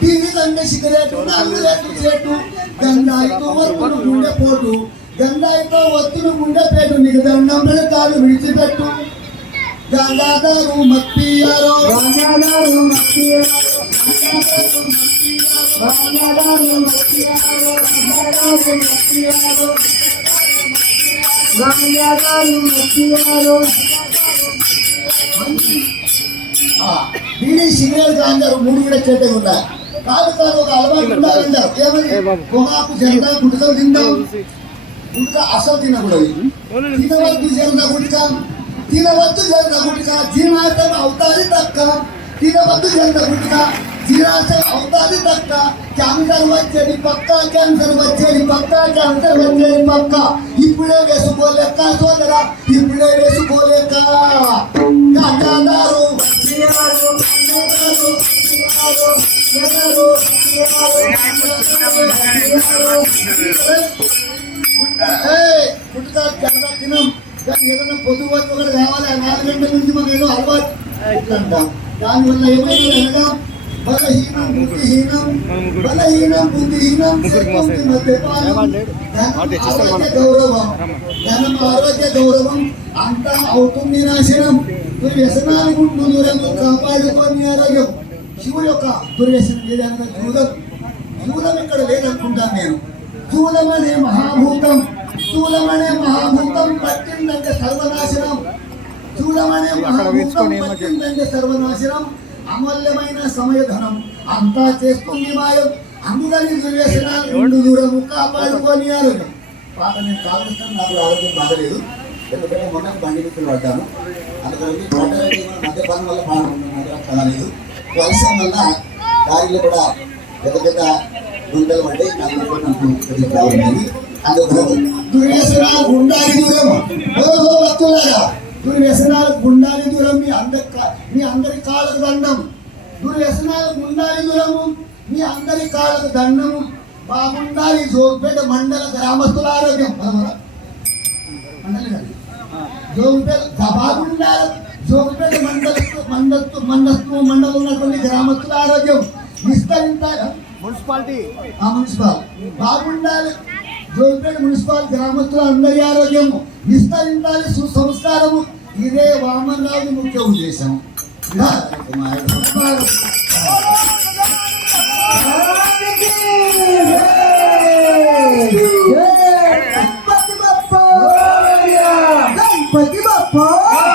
TV కంటే cigarette నాలుగు rate చెట్టు గంధాయితో వత్తులు గుండె పోటు గంధాయితో వత్తులు గుండె పేటు నీకు దండం పెడతాడు విడిచిపెట్టు గంగాధారు మత్తియారో గంగాధారు మత్తియారో గంగాధారు మత్తియారో గంగాధారు మత్తియారో గంగాధారు మత్తియారో. బీడీ సిగరెట్ అందరూ మూడు కూడా చెట్టే ఉన్నాయి కాదు కాదు ఒక అలవాటు ఉండాలంటారు ఏమని? పొగాకు జెండా గుడికలు తిందాం. గుడిక అసలు తినకూడదు. తినవద్దు జెండా గుడిక తినవద్దు జెండా గుడిక జీర్ణాశయం అవుతాది తక్క తినవద్దు జెండా గుడిక జీర్ణాశయం అవుతాది తక్క క్యాన్సర్ వచ్చేది పక్క క్యాన్సర్ వచ్చేది పక్క క్యాన్సర్ వచ్చేది పక్క. ఇప్పుడే వేసుకోలేక సోదరా ఇప్పుడే వేసుకోలేక. పుట్టుక జనగా తినం ఏదైనా పొద్దు ఒకటి కావాలి ఆ నాలుగు గంటల నుంచి మనం ఏదో అలవాటు అంటాం దానివల్ల ఏమైంది అనగా బలహీనం బుద్ధిహీనం బలహీనం బుద్ధిహీనం ఆరోగ్య గౌరవం ధనం ఆరోగ్య గౌరవం అంతా అవుతుంది నాశనం దుర్వ్యసనాలు గుండు దూరంగా ఆరోగ్యం శివుడు యొక్క దుర్వ్యసనం ఏదైనా జూదం ఇక్కడ లేదనుకుంటాను నేను. జూదం అనే మహాభూతం జూదం అనే మహాభూతం పట్టిందంటే సర్వనాశనం. జూదం అనే మహాభూతం పట్టిందంటే సర్వనాశనం. అమూల్యమైన సమయధనం. అంతా చేస్తుంది మాయం. అందుకని దుర్వ్యసనాలు రెండు దూరము కాపాడుకొని పాత నేను కాలుస్తాను నాకు ఆరోగ్యం బాగలేదు. ఎందుకంటే మొన్న బండి మిత్రులు పడ్డాను. అందుకని మద్యపానం వల్ల బాగుంటుంది కాలేదు వర్షం వల్ల దారిలో కూడా పెద్ద పెద్ద గుండెలు అంటే నాకు గుండాలి దూరం. భక్తులారా దుర్వ్యసనాలు గుండాలి దూరం. మీ అందరి మీ అందరి కాళ్ళకు దండం. దుర్వ్యసనాలు గుండాలి దూరము. మీ అందరి కాళ్ళకు దండము. బాగుండాలి జోగుపేట మండల గ్రామస్తుల ఆరోగ్యం. పదమరా మండలి కాదు. జోగుపేట బాగుండాలి. జోగుపేట మండలస్తు మండలస్తు మండలస్తు మండలం ఉన్నటువంటి గ్రామస్తుల ఆరోగ్యం. విస్తరించాలి మున్సిపాలిటీ. ఆ మున్సిపల్. బాగుండాలి. జోగిపేట మున్సిపల్ గ్రామస్తుల అందరి ఆరోగ్యం విస్తరించాలి సుసంస్కారము. ఇదే వామన్ రావు ముఖ్య ఉద్దేశం. గణపతి బప్పా!